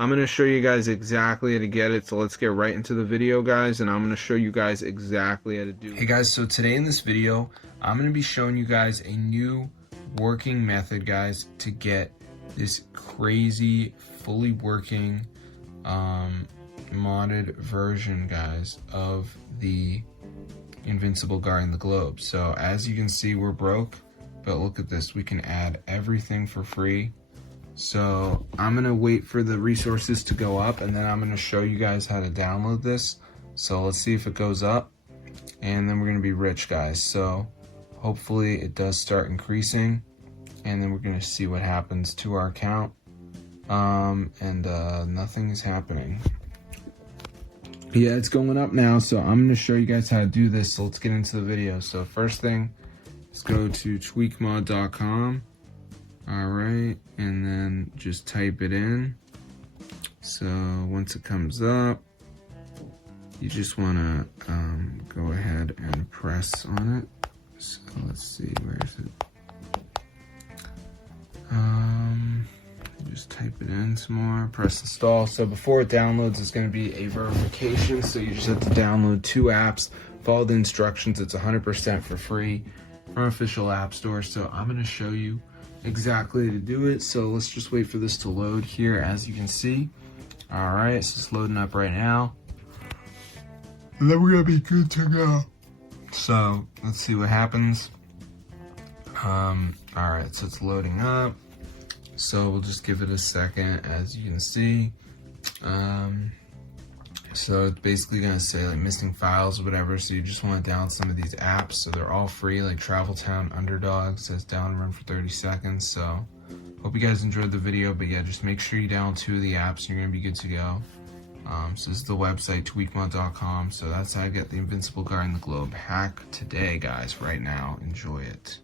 I'm going to show you guys exactly how to get it. So let's get right into the video, guys, and I'm going to show you guys exactly how to do it. Hey guys, so today in this video, I'm going to be showing you guys a new working method, guys, to get this crazy, fully working, modded version, guys, of the Invincible guarding the globe. So as you can see, we're broke, but look at this, we can add everything for free. So I'm gonna wait for the resources to go up, and then I'm gonna show you guys how to download this. So let's see if it goes up, and then we're gonna be rich, guys. So hopefully it does start increasing, and then we're gonna see what happens to our account. Nothing is happening. Yeah, it's going up now, so I'm going to show you guys how to do this, so let's get into the video. So first thing, let's go to tweakmod.com, alright, and then just type it in. So once it comes up, you just want to go ahead and press on it. So let's see, where is it? Just type it in some more, press install. So before it downloads, it's going to be a verification. So you just have to download 2 apps, follow the instructions. It's 100% for free from official app store. So I'm going to show you exactly to do it. So let's just wait for this to load here. As you can see, all right, it's just loading up right now, and then we're going to be good to go. So let's see what happens. All right, so it's loading up. So we'll just give it a second. As you can see, so it's basically gonna say like missing files or whatever. So you just want to download some of these apps. So they're all free, like Travel Town, Underdog, says down and run for 30 seconds. So hope you guys enjoyed the video, but yeah, just make sure you download 2 of the apps and you're gonna be good to go. So this is the website, tweakmod.com. So that's how I get the Invincible guarding the globe hack today, guys, right now. Enjoy it.